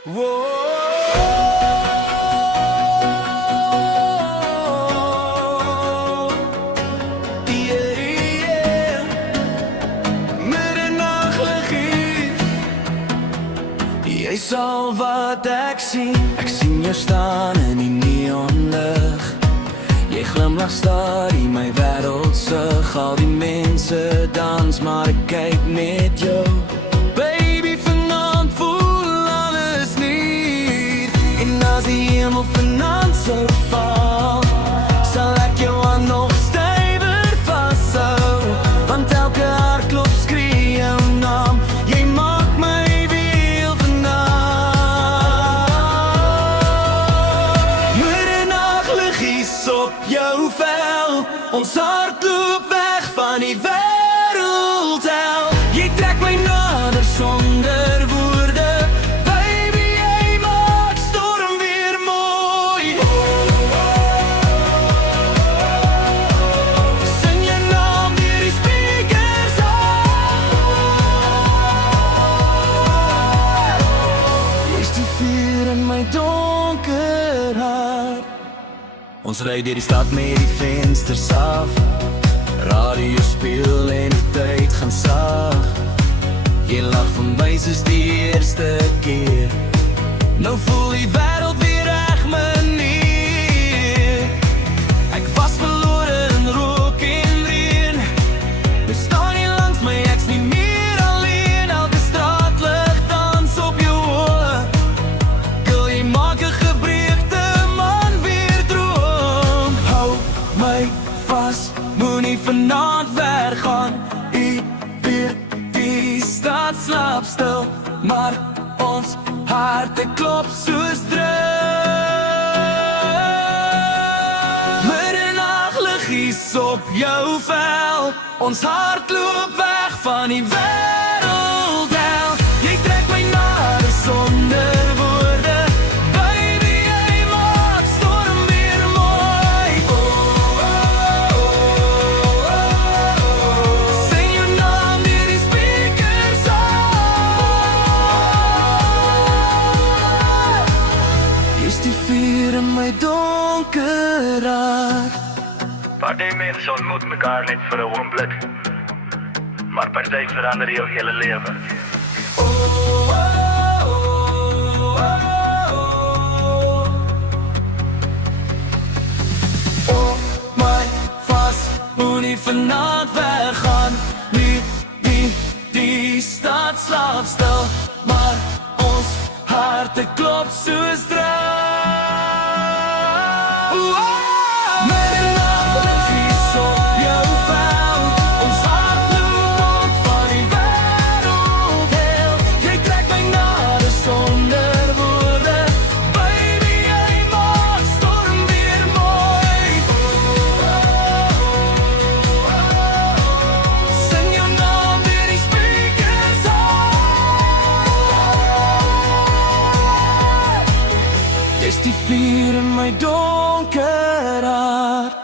Jy sal wat ek sien jou staan in die neonlig. Jy glimlach staar in my wêreld sig, al die mense dans, maar ek kyk net jou. Baby, vanaand voel alles niet, en as die hemel vanaand sou val, sal ek jou aan nog stywer vashou, want elke hartklop skree jou naam. Jy maak my weer vanaand. Middernachtliggies op jou vel, ons hart loop weg van die wêreldhel. Jy trek my nader sonder woorde, baby, jy maak storm weer mooi. Sing jou naam deur die speakers aan. Jy's die vuur in my donker hart. Ons ry deur die stad met die vensters af, radio speel en die tyd gaan sag. Jy lach van my soos die eerste keer, nou voel die wêreld weer reg, meneer. Ek was verlore in rook en reën, jy staan hier langs my, ek's nie meer alleen. Elke straatlig dans op jou oor, girl, jy maak 'n gebreekte man weer droom. Hou my vas, moenie vanaand weggaan. U weet die stad slaap stil, maar ons harte klop soos drum. Middernachtliggies op jou vel, ons hart loop weg van die wêreldhel. Jy trek my nader sonder woorde, baby, jy maak storm weer mooi. Sing jou naam deur die speakers aan. Jy's die vuur in my donker hart. Party mense ontmoet mekaar net vir 'n oomblik, maar party verander jou hele lewe. Oh my vas, moenie vanaand weggaan. Die stad slaap stil, maar ons harte klop soos drum. Middernachtliggies op jou vel, ons hart loop op van die wêreldhel. Jy trek my nader sonder woorde, baby, jy maak storm weer mooi. Sing jou naam deur die speakers aan. Jy's die vuur in my donker hart.